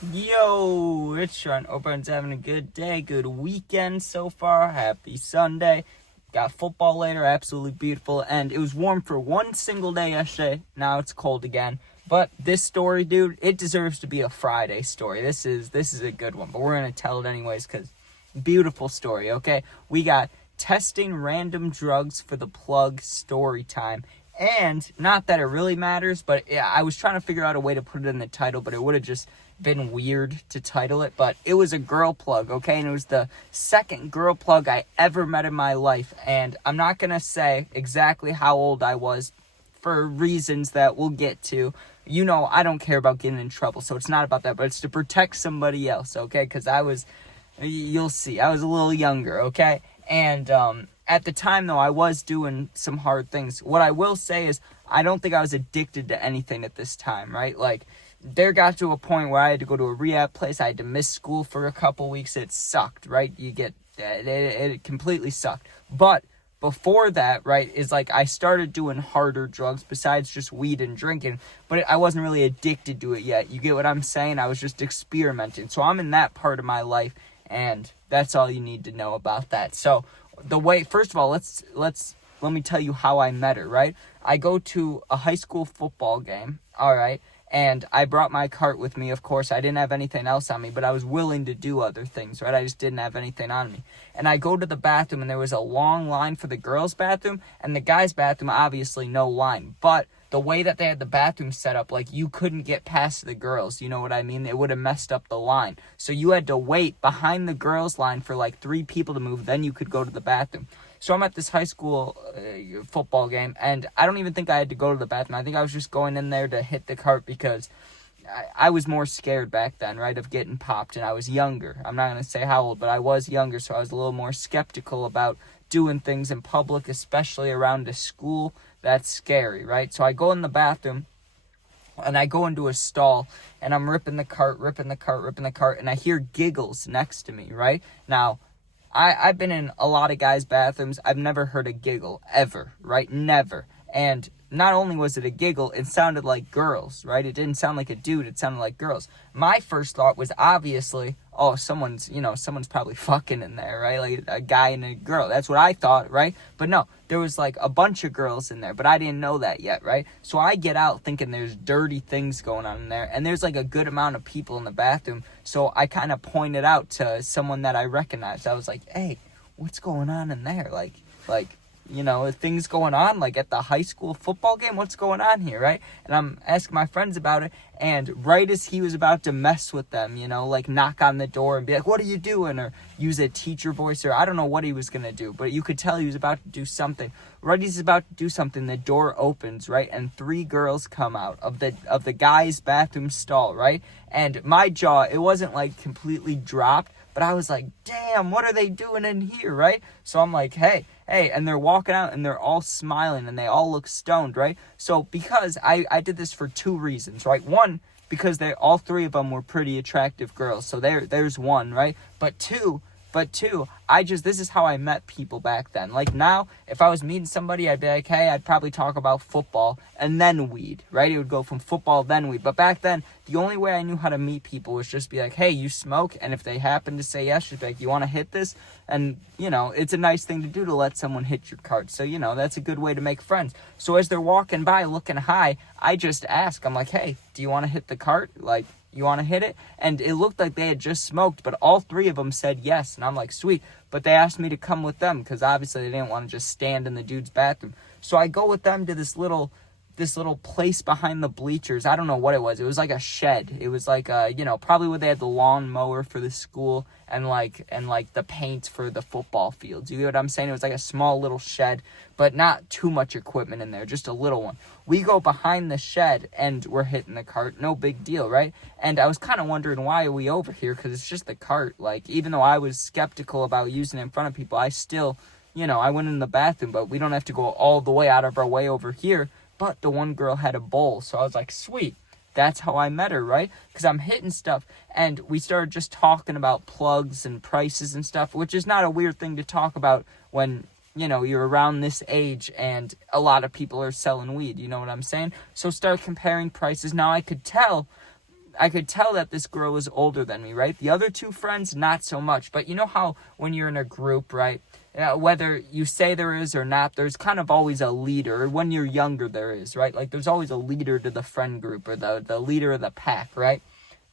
Yo, it's Sean. Hope everyone's having a good day, good weekend so far. Happy Sunday. Got football later, absolutely beautiful. And it was warm for one single day yesterday. Now it's cold again. But this story, dude, it deserves to be a Friday story. This is a good one, but we're gonna tell it anyways because beautiful story. Okay, we got testing random drugs for the plug story time. And not that it really matters, but yeah, I was trying to figure out a way to put it in the title, but it would have just been weird to title it. But it was a girl plug, okay? And it was the second girl plug I ever met in my life. And I'm not going to say exactly how old I was for reasons that we'll get to. You know, I don't care about getting in trouble, so it's not about that, but it's to protect somebody else, okay? Because you'll see, I was a little younger, okay? And at the time, though, I was doing some hard things. What I will say is I don't think I was addicted to anything at this time, right? Like, there got to a point where I had to go to a rehab place. I had to miss school for a couple weeks. It sucked, right? It completely sucked. But before that, right, is like I started doing harder drugs besides just weed and drinking, but I wasn't really addicted to it yet. You get what I'm saying? I was just experimenting. So I'm in that part of my life, and that's all you need to know about that. So first of all, let me tell you how I met her, right? I go to a high school football game, all right? And I brought my cart with me, of course. I didn't have anything else on me, but I was willing to do other things, right? I just didn't have anything on me. And I go to the bathroom, and there was a long line for the girls' bathroom, and the guys' bathroom, obviously no line. But the way that they had the bathroom set up, like, you couldn't get past the girls, you know what I mean? It would have messed up the line. So you had to wait behind the girls' line for, like, 3 people to move, then you could go to the bathroom. So I'm at this high school football game, and I don't even think I had to go to the bathroom. I think I was just going in there to hit the cart because I was more scared back then, right, of getting popped, and I was younger. I'm not going to say how old, but I was younger, so I was a little more skeptical about doing things in public, especially around a school. That's scary, right? So I go in the bathroom, and I go into a stall, and I'm ripping the cart, and I hear giggles next to me, right? Now, I've been in a lot of guys' bathrooms. I've never heard a giggle, ever, right? Never. And not only was it a giggle, it sounded like girls, right? It didn't sound like a dude, it sounded like girls. My first thought was obviously, oh, someone's probably fucking in there, right? Like a guy and a girl. That's what I thought, right? But no, there was like a bunch of girls in there, but I didn't know that yet, right? So I get out thinking there's dirty things going on in there, and there's like a good amount of people in the bathroom. So I kind of pointed out to someone that I recognized. I was like, hey, what's going on in there? Like, things going on, like at the high school football game, what's going on here, right? And I'm asking my friends about it, and right as he was about to mess with them, like knock on the door and be like, what are you doing? Or use a teacher voice, or I don't know what he was going to do, but you could tell he was about to do something. Right as he's about to do something, the door opens, right? And 3 girls come out of the guy's bathroom stall, right? And my jaw, it wasn't like completely dropped, but I was like, damn, what are they doing in here, right? So I'm like, hey, and they're walking out, and they're all smiling, and they all look stoned, right? So because I did this for 2 reasons, right? One, because all 3 of them were pretty attractive girls, so there's one, right? But two, this is how I met people back then. Like now, if I was meeting somebody, I'd be like, hey, I'd probably talk about football and then weed, right? It would go from football, then weed. But back then, the only way I knew how to meet people was just be like, hey, you smoke? And if they happen to say yes, just be like, you want to hit this? And, it's a nice thing to do to let someone hit your cart. So, that's a good way to make friends. So as they're walking by looking high, I just ask, I'm like, hey, do you want to hit the cart? Like, you want to hit it? And it looked like they had just smoked, but all 3 of them said yes. And I'm like, sweet. But they asked me to come with them because obviously they didn't want to just stand in the dude's bathroom. So I go with them to this little place behind the bleachers. I don't know what it was. It was like a shed. It was like probably where they had the lawn mower for the school and like the paint for the football fields. You get what I'm saying? It was like a small little shed, but not too much equipment in there, just a little one. We go behind the shed and we're hitting the cart. No big deal, right? And I was kind of wondering, why are we over here? Because it's just the cart. Like, even though I was skeptical about using it in front of people, I still, I went in the bathroom, but we don't have to go all the way out of our way over here. But the one girl had a bowl, so I was like, sweet. That's how I met her, right? Because I'm hitting stuff, and we started just talking about plugs and prices and stuff, which is not a weird thing to talk about when, you're around this age and a lot of people are selling weed, you know what I'm saying? So start comparing prices. Now I could tell I could tell that this girl was older than me, right? The other two friends, not so much. But you know how when you're in a group, right, whether you say there is or not, there's kind of always a leader. When you're younger, there is, right? Like, there's always a leader to the friend group, or the leader of the pack, right?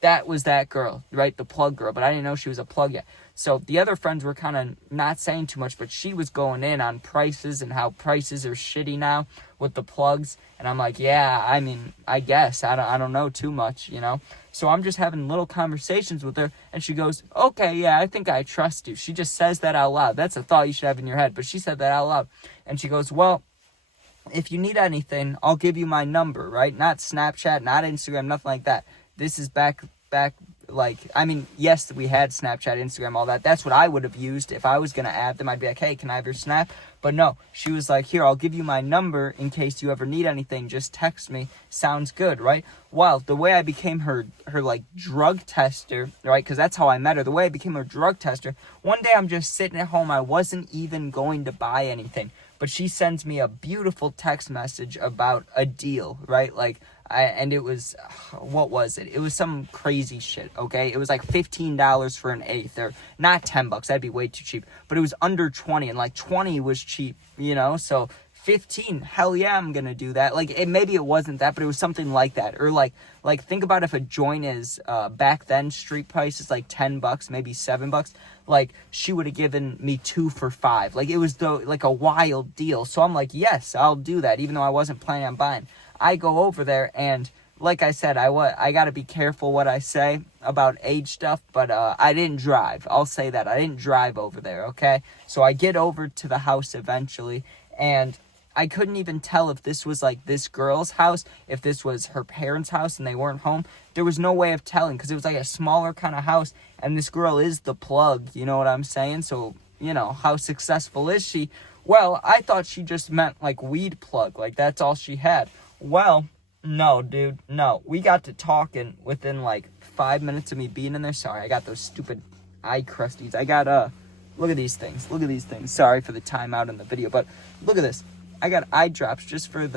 That was that girl, right? The plug girl. But I didn't know she was a plug yet. So the other friends were kind of not saying too much, but she was going in on prices and how prices are shitty now with the plugs. And I'm like, yeah, I mean, I guess. I don't know too much, you know? So I'm just having little conversations with her, and she goes, okay, yeah, I think I trust you. She just says that out loud. That's a thought you should have in your head, but she said that out loud. And she goes, well, if you need anything, I'll give you my number, right? Not Snapchat, not Instagram, nothing like that. This is back, like, I mean, yes, we had Snapchat, Instagram, all that. That's what I would have used if I was going to add them. I'd be like, hey, can I have your Snap? But no, she was like, here, I'll give you my number in case you ever need anything. Just text me. Sounds good, right? Well, the way I became her like, drug tester, right? Because that's how I met her. The way I became her drug tester, one day I'm just sitting at home. I wasn't even going to buy anything. But she sends me a beautiful text message about a deal, right? Like, and it was, what was it? It was some crazy shit, okay? It was like $15 for an eighth, or not $10, that'd be way too cheap. But it was under 20, and like 20 was cheap, you know? So 15, hell yeah, I'm gonna do that. Like, maybe it wasn't that, but it was something like that. Or like think about if a joint is, back then, street price is like $10, maybe $7. Like, she would have given me 2 for $5. Like, it was like a wild deal. So I'm like, yes, I'll do that, even though I wasn't planning on buying. I go over there, and like I said, I got to be careful what I say about age stuff, but I didn't drive. I'll say that. I didn't drive over there, okay? So I get over to the house eventually, and I couldn't even tell if this was, like, this girl's house, if this was her parents' house and they weren't home. There was no way of telling, because it was, like, a smaller kind of house, and this girl is the plug, you know what I'm saying? So, you know, how successful is she? Well, I thought she just meant, like, weed plug. Like, that's all she had. Well, no, dude, no. We got to talking within, like, 5 minutes of me being in there. Sorry, I got those stupid eye crusties. I got, look at these things. Look at these things. Sorry for the timeout in the video, but look at this. I got eye drops just for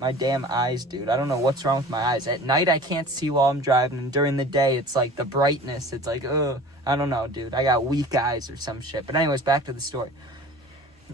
my damn eyes, dude. I don't know what's wrong with my eyes. At night, I can't see while I'm driving, and during the day, it's, like, the brightness. It's like, I don't know, dude. I got weak eyes or some shit. But anyways, back to the story.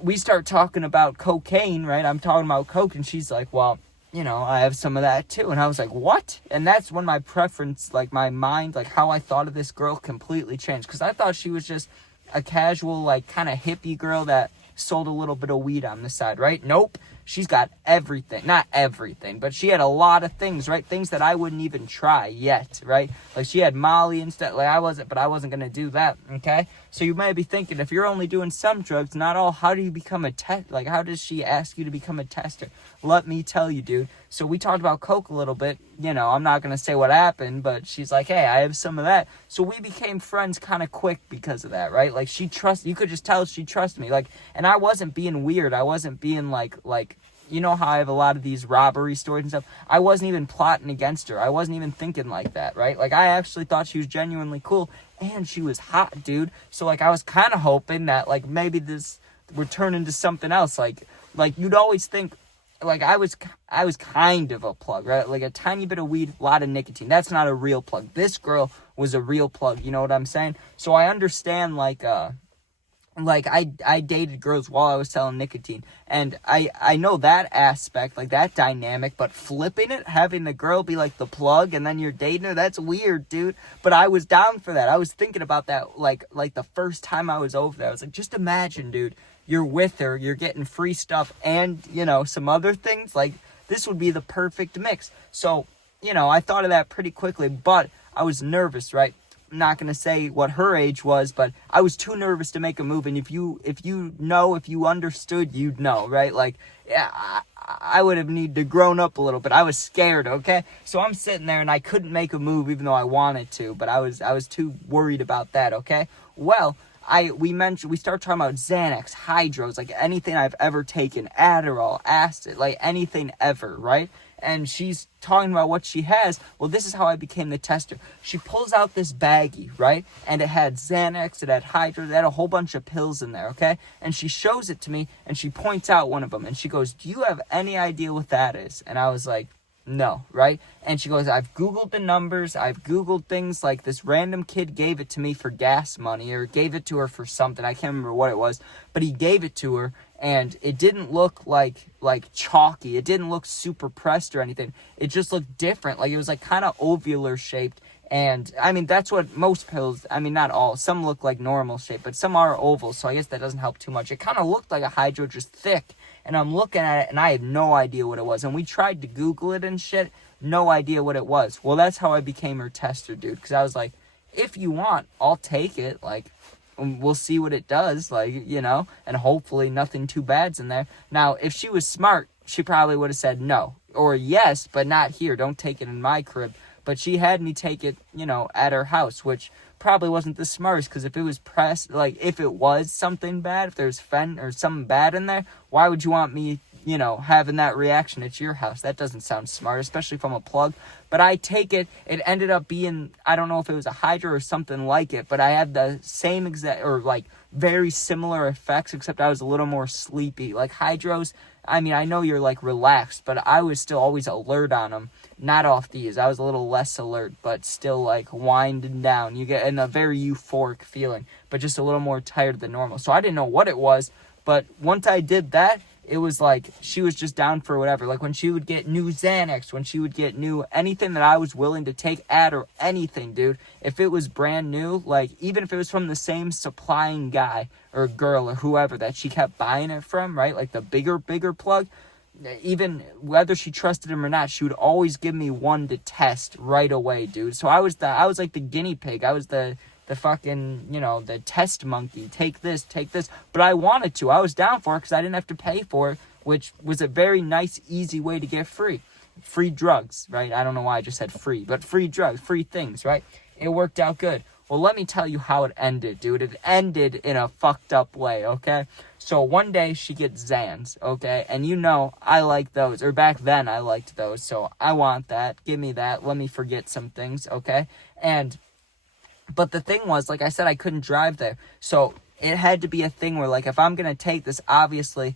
We start talking about cocaine, right? I'm talking about coke, and she's like, well, you know, I have some of that too. And I was like, what? And that's when my preference, like my mind, like how I thought of this girl completely changed. Because I thought she was just a casual, like, kind of hippie girl that sold a little bit of weed on the side, right? Nope. She's got everything. Not everything, but she had a lot of things, right? Things that I wouldn't even try yet, right? Like, she had Molly and stuff. Like, I wasn't going to do that, okay? So you might be thinking, if you're only doing some drugs, not all, how do you become a test? Like, how does she ask you to become a tester? Let me tell you, dude. So we talked about coke a little bit. You know, I'm not going to say what happened, but she's like, hey, I have some of that. So we became friends kind of quick because of that, right? Like, you could just tell she trusted me. Like, and I wasn't being weird. I wasn't being like, you know how I have a lot of these robbery stories and stuff? I wasn't even plotting against her. I wasn't even thinking like that, right? Like, I actually thought she was genuinely cool, and she was hot, dude. So, like, I was kind of hoping that, like, maybe this would turn into something else. Like you'd always think, like, I was kind of a plug, right? Like, a tiny bit of weed, a lot of nicotine. That's not a real plug. This girl was a real plug, you know what I'm saying? So I understand, like, I dated girls while I was selling nicotine, and I know that aspect, like, that dynamic, but flipping it, having the girl be, like, the plug, and then you're dating her, that's weird, dude. But I was down for that. I was thinking about that, like the first time I was over there. I was like, just imagine, dude, you're with her, you're getting free stuff, and, you know, some other things. Like, this would be the perfect mix. So, you know, I thought of that pretty quickly, but I was nervous, right? I'm not going to say what her age was, but I was too nervous to make a move. And if you understood, you'd know, right? Like, yeah, I would have needed to grown up a little bit. I was scared, okay? So I'm sitting there, and I couldn't make a move even though I wanted to, but I was too worried about that, okay? Well, we started talking about Xanax, Hydros, like anything I've ever taken, Adderall, acid, like anything ever, right? And she's talking about what she has. Well, this is how I became the tester. She pulls out this baggie, right? And it had Xanax, it had Hydro, it had a whole bunch of pills in there, okay? And she shows it to me, and she points out one of them, and she goes, do you have any idea what that is? And I was like, No, right? And she goes, I've Googled the numbers. I've Googled things like this random kid gave it to me for gas money or gave it to her for something. I can't remember what it was, but he gave it to her and it didn't look like chalky. It didn't look super pressed or anything. It just looked different. Like it was like kind of ovular shaped. And I mean, that's what most pills, I mean, not all, some look like normal shape, but some are oval. So I guess that doesn't help too much. It kind of looked like a hydro, just thick. And I'm looking at it and I had no idea what it was. And we tried to Google it and shit, no idea what it was. Well, that's how I became her tester, dude. Because I was like, if you want, I'll take it. Like, we'll see what it does, like, you know, and hopefully nothing too bad's in there. Now, if she was smart, she probably would have said no. Or yes, but not here. Don't take it in my crib. But she had me take it, you know, at her house, which probably wasn't the smartest, because if it was pressed, like, if it was something bad, if there's or something bad in there, why would you want me, you know, having that reaction at your house? That doesn't sound smart, especially from a plug. But I take it, it ended up being, I don't know if it was a hydro or something like it, but I had the same exact, or like very similar effects, except I was a little more sleepy. Like hydros, I mean, I know you're like relaxed, but I was still always alert on them. Not off these. I was a little less alert, but still like winding down. You get in a very euphoric feeling, but just a little more tired than normal. So I didn't know what it was, but once I did that, it was like she was just down for whatever. Like when she would get new Xanax, when she would get new anything that I was willing to take at or anything, dude. If it was brand new, like even if it was from the same supplying guy or girl or whoever that she kept buying it from, right? Like the bigger plug. Even whether she trusted him or not, she would always give me one to test right away, dude. So I was like the guinea pig. I was the fucking, you know, the test monkey. Take this. But I wanted to. I was down for it because I didn't have to pay for it, which was a very nice, easy way to get free drugs, right? I don't know why I just said free, but free drugs, free things, right? It worked out good. Well, let me tell you how it ended, dude. It ended in a fucked up way, okay? So one day she gets Xans, okay? And you know I like those, or back then I liked those, so I want that. Give me that. Let me forget some things, okay? But the thing was, like I said, I couldn't drive there. So it had to be a thing where, like, if I'm going to take this, obviously,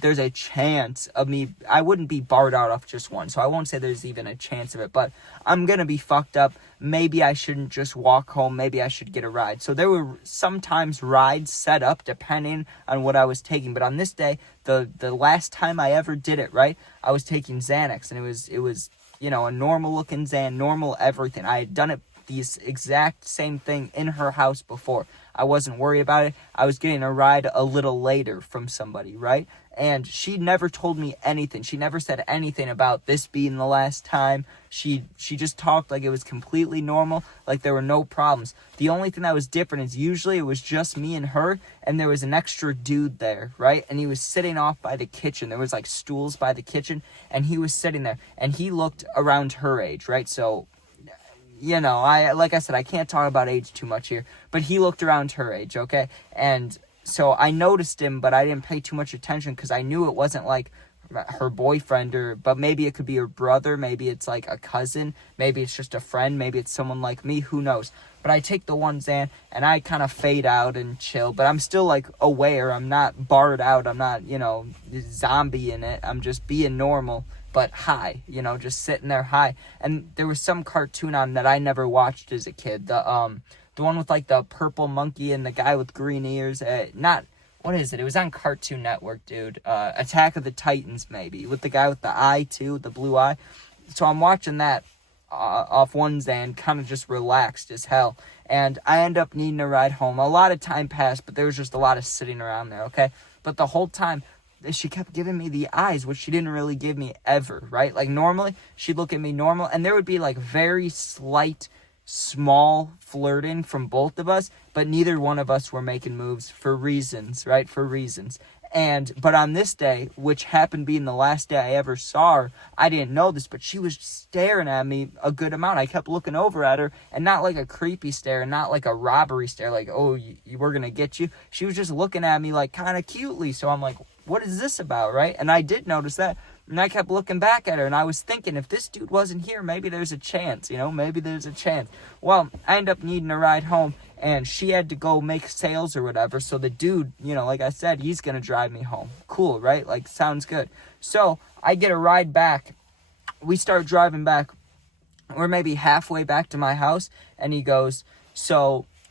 there's a chance of me, I wouldn't be barred out off just one. So I won't say there's even a chance of it, but I'm going to be fucked up. Maybe I shouldn't just walk home. Maybe I should get a ride. So there were sometimes rides set up depending on what I was taking. But on this day, the last time I ever did it, right, I was taking Xanax, and it was, you know, a normal looking Xan, normal everything. I had done it the exact same thing in her house before. I wasn't worried about it. I was getting a ride a little later from somebody, right? And she never told me anything. She never said anything about this being the last time. She just talked like it was completely normal, like there were no problems. The only thing that was different is usually it was just me and her, and there was an extra dude there, right? And he was sitting off by the kitchen. There was like stools by the kitchen, and he was sitting there, and he looked around her age, right? So, you know, like I said, I can't talk about age too much here, but he looked around her age, okay? And so I noticed him, but I didn't pay too much attention because I knew it wasn't like her boyfriend, but maybe it could be her brother, maybe it's like a cousin, maybe it's just a friend, maybe it's someone like me, who knows? But I take the one Xan and I kind of fade out and chill, but I'm still like aware. I'm not barred out. I'm not, you know, zombie in it. I'm just being normal, but high, you know, just sitting there high. And there was some cartoon on that I never watched as a kid. The one with like the purple monkey and the guy with green ears. What is it? It was on Cartoon Network, dude. Attack of the Titans, maybe, with the guy with the eye too, the blue eye. So I'm watching that off one Xan, kind of just relaxed as hell. And I end up needing a ride home. A lot of time passed, but there was just a lot of sitting around there, okay? But the whole time, she kept giving me the eyes, which she didn't really give me ever, right? Like normally, she'd look at me normal, and there would be like very slight, small flirting from both of us, but neither one of us were making moves for reasons, right? For reasons. But on this day, which happened being the last day I ever saw her, I didn't know this, but she was staring at me a good amount. I kept looking over at her, and not like a creepy stare, not like a robbery stare, like, oh, we're gonna get you. She was just looking at me like kind of cutely, so I'm like, what is this about, right? And I did notice that, and I kept looking back at her, and I was thinking, if this dude wasn't here, maybe there's a chance, you know? Maybe there's a chance. Well, I ended up needing a ride home, and she had to go make sales or whatever, so the dude, you know, like I said, he's gonna drive me home. Cool, right? Like, sounds good. So, I get a ride back we start driving back. We're maybe halfway back to my house, and he goes,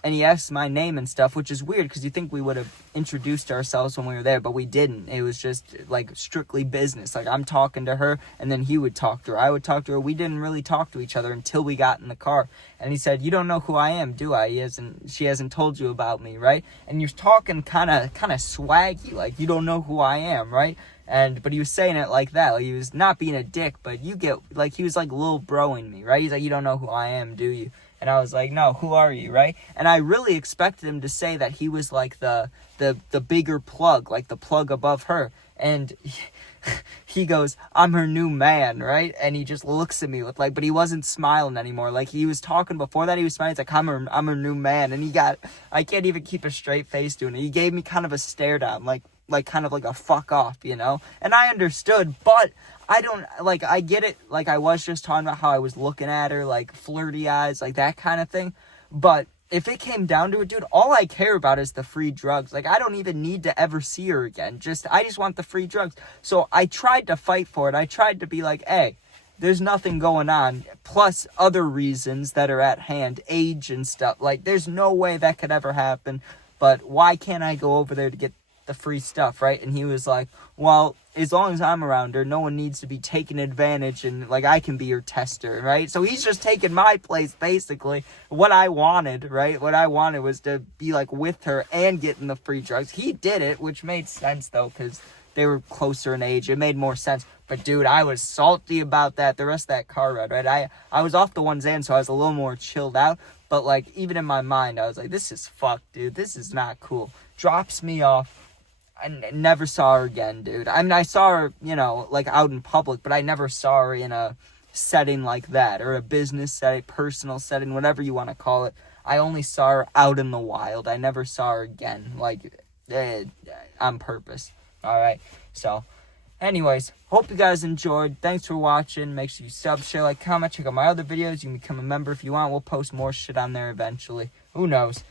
and he asks my name and stuff, which is weird because you think we would have introduced ourselves when we were there, but we didn't. It was just like strictly business. Like I'm talking to her, and then he would talk to her. I would talk to her. We didn't really talk to each other until we got in the car. And he said, "You don't know who I am, do I? She hasn't told you about me, right?" And you're talking kind of swaggy, like you don't know who I am, right? But he was saying it like that. Like he was not being a dick, but you get, like, he was like little broing me, right? He's like, "You don't know who I am, do you?" And I was like, "No, who are you?" Right? And I really expected him to say that he was like the bigger plug, like the plug above her. And he goes, "I'm her new man," right? And he just looks at me with like, but he wasn't smiling anymore. Like he was talking before that, he was smiling. He's like, I'm her new man. And I can't even keep a straight face doing it. He gave me kind of a stare down, like kind of like a fuck off, you know? And I understood, but I don't, like, I get it. Like I was just talking about how I was looking at her, like flirty eyes, like that kind of thing. But if it came down to it, dude, all I care about is the free drugs. Like, I don't even need to ever see her again. I just want the free drugs. So I tried to fight for it. I tried to be like, hey, there's nothing going on. Plus other reasons that are at hand, age and stuff. Like, there's no way that could ever happen. But why can't I go over there to get the free stuff, right? And he was like, well, as long as I'm around her, no one needs to be taking advantage, and like I can be your tester, right? So he's just taking my place, basically. What I wanted, right? What I wanted was to be like with her and getting the free drugs. He did it, which made sense though, because they were closer in age. It made more sense. But dude, I was salty about that the rest of that car ride, right? I was off the one's end, so I was a little more chilled out. But like, even in my mind, I was like, this is fucked, dude. This is not cool. Drops me off. I never saw her again, dude. I mean, I saw her, you know, like out in public, but I never saw her in a setting like that, or a business setting, personal setting, whatever you want to call it. I only saw her out in the wild. I never saw her again, like, on purpose. All right, so, anyways, hope you guys enjoyed. Thanks for watching. Make sure you sub, share, like, comment, check out my other videos. You can become a member if you want. We'll post more shit on there eventually. Who knows?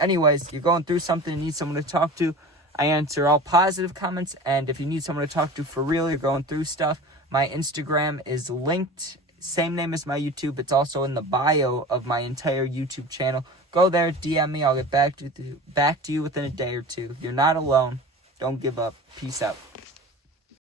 Anyways, you're going through something and need someone to talk to. I answer all positive comments, and if you need someone to talk to for real, you're going through stuff, my Instagram is linked, same name as my YouTube. It's also in the bio of my entire YouTube channel. Go there, DM me, I'll get back to you within a day or two. You're not alone. Don't give up. Peace out.